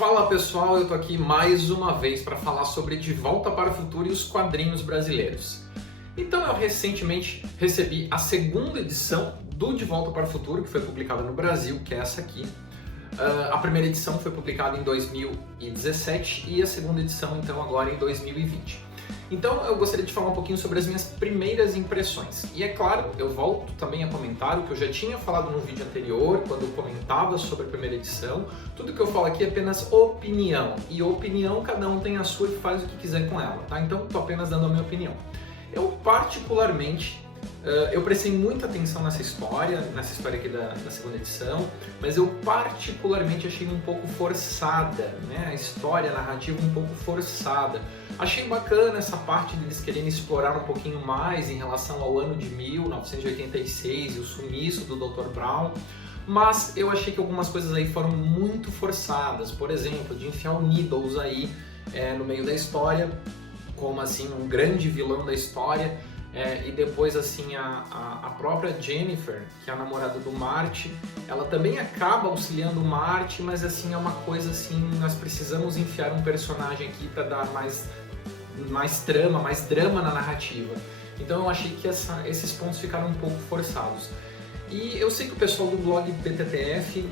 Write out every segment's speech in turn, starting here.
Fala pessoal, eu tô aqui mais uma vez para falar sobre De Volta para o Futuro e os quadrinhos brasileiros. Então eu recentemente recebi a segunda edição do De Volta para o Futuro, que foi publicada no Brasil, que é essa aqui. A primeira edição foi publicada em 2017 e a segunda edição então agora em 2020. Então eu gostaria de falar um pouquinho sobre as minhas primeiras impressões. E é claro, eu volto também a comentar o que eu já tinha falado no vídeo anterior, quando eu comentava sobre a primeira edição. Tudo que eu falo aqui é apenas opinião. E opinião, cada um tem a sua e faz o que quiser com ela, tá? Então estou apenas dando a minha opinião. Eu particularmente, eu prestei muita atenção nessa história aqui da segunda edição, mas eu particularmente achei um pouco forçada, né? A história, a narrativa um pouco forçada. Achei bacana essa parte de eles querendo explorar um pouquinho mais em relação ao ano de 1986 e o sumiço do Dr. Brown, mas eu achei que algumas coisas aí foram muito forçadas. Por exemplo, de enfiar o Needles aí no meio da história, como assim um grande vilão da história, e depois assim a própria Jennifer, que é a namorada do Marty, ela também acaba auxiliando o Marty, mas assim é uma coisa assim, nós precisamos enfiar um personagem aqui para dar mais trama, mais drama na narrativa. Então eu achei que esses pontos ficaram um pouco forçados. E eu sei que o pessoal do blog BTTF,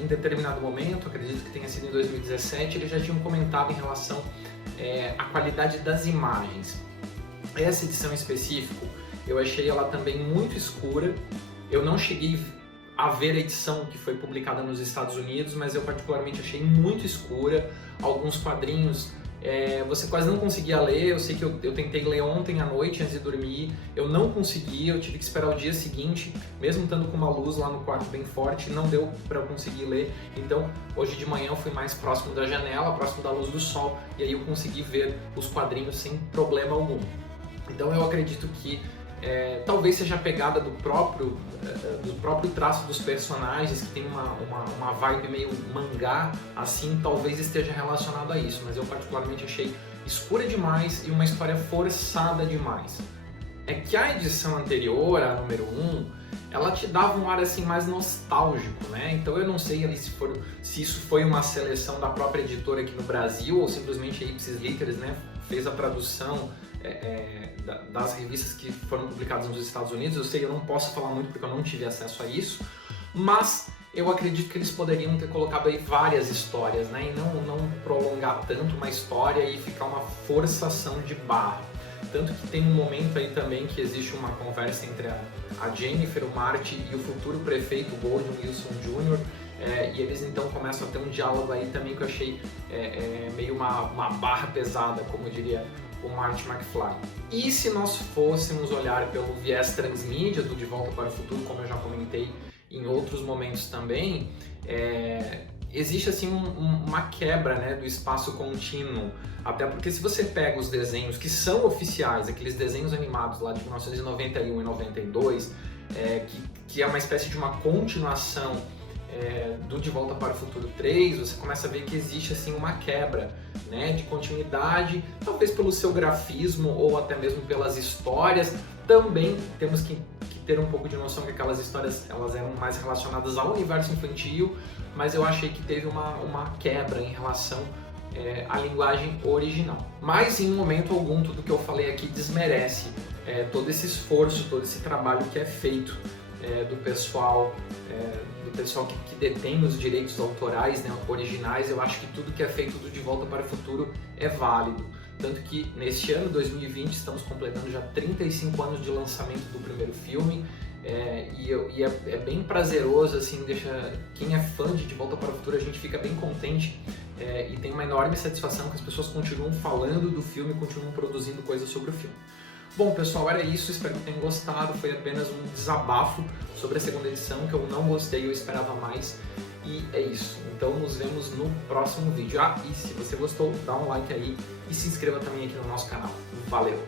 em determinado momento, acredito que tenha sido em 2017, eles já tinham comentado em relação à qualidade das imagens. Essa edição em específico, eu achei ela também muito escura. Eu não cheguei a ver a edição que foi publicada nos Estados Unidos, mas eu particularmente achei muito escura. Alguns quadrinhos você quase não conseguia ler. Eu sei que eu tentei ler ontem à noite antes de dormir, eu não consegui, eu tive que esperar o dia seguinte, mesmo estando com uma luz lá no quarto bem forte, não deu para eu conseguir ler. Então hoje de manhã eu fui mais próximo da janela, próximo da luz do sol, e aí eu consegui ver os quadrinhos sem problema algum. Então eu acredito que talvez seja a pegada do próprio traço dos personagens, que tem uma vibe meio mangá, assim, talvez esteja relacionado a isso, mas eu particularmente achei escura demais e uma história forçada demais. É que a edição anterior, a número 1, ela te dava um ar assim mais nostálgico, né? Então eu não sei ali se isso foi uma seleção da própria editora aqui no Brasil ou simplesmente a Ipsis Literis, né, fez a tradução das revistas que foram publicadas nos Estados Unidos. Eu sei, eu não posso falar muito porque eu não tive acesso a isso, mas eu acredito que eles poderiam ter colocado aí várias histórias, né, e não prolongar tanto uma história e ficar uma forçação de barra. Tanto que tem um momento aí também que existe uma conversa entre a Jennifer, o Marty e o futuro prefeito Gordon Wilson Jr., e eles então começam a ter um diálogo aí também que eu achei meio uma barra pesada, como diria o Marty McFly. E se nós fôssemos olhar pelo viés transmídia do De Volta para o Futuro, como eu já comentei em outros momentos também, existe assim uma quebra, né, do espaço contínuo. Até porque se você pega os desenhos que são oficiais, aqueles desenhos animados lá de 1991 e 92, que é uma espécie de uma continuação do De Volta para o Futuro 3, você começa a ver que existe assim uma quebra, né, de continuidade, talvez pelo seu grafismo ou até mesmo pelas histórias. Também temos que ter um pouco de noção que aquelas histórias elas eram mais relacionadas ao universo infantil, mas eu achei que teve uma quebra em relação à linguagem original. Mas em momento algum tudo que eu falei aqui desmerece todo esse esforço, todo esse trabalho que é feito do pessoal que detém os direitos autorais, né, originais. Eu acho que tudo que é feito do De Volta para o Futuro é válido. Tanto que neste ano, 2020, estamos completando já 35 anos de lançamento do primeiro filme, e é bem prazeroso, assim, quem é fã de Volta para o Futuro, a gente fica bem contente e tem uma enorme satisfação que as pessoas continuam falando do filme, continuam produzindo coisas sobre o filme. Bom, pessoal, era isso, espero que tenham gostado. Foi apenas um desabafo sobre a segunda edição, que eu não gostei, eu esperava mais, e é isso. Então nos vemos no próximo vídeo. E se você gostou, dá um like aí e se inscreva também aqui no nosso canal. Valeu!